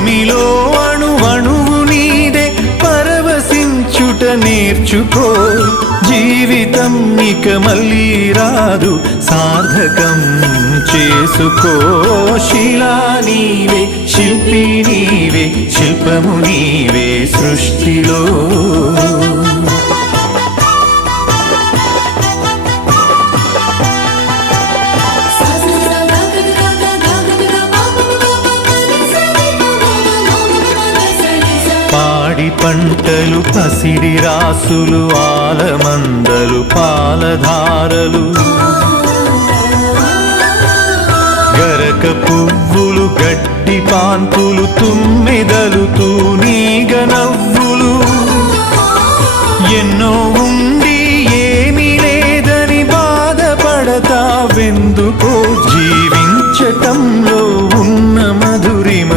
పుడమిలో అణువణువు నీదే పరవశించుట నేర్చుకో జీవితం ఇక మళ్ళీ రాదు సార్థకం చేసుకో శిలా నీవే శిల్పి నీవే శిల్పము నీవే సృష్టిలో పాడి పంటలు పసిడి రాసులు ఆలమందలు పాలధారలు గరక పువ్వులు గడ్డి పాన్పులు తుమ్మెదలు తూనీగ నవ్వులు ఎన్నో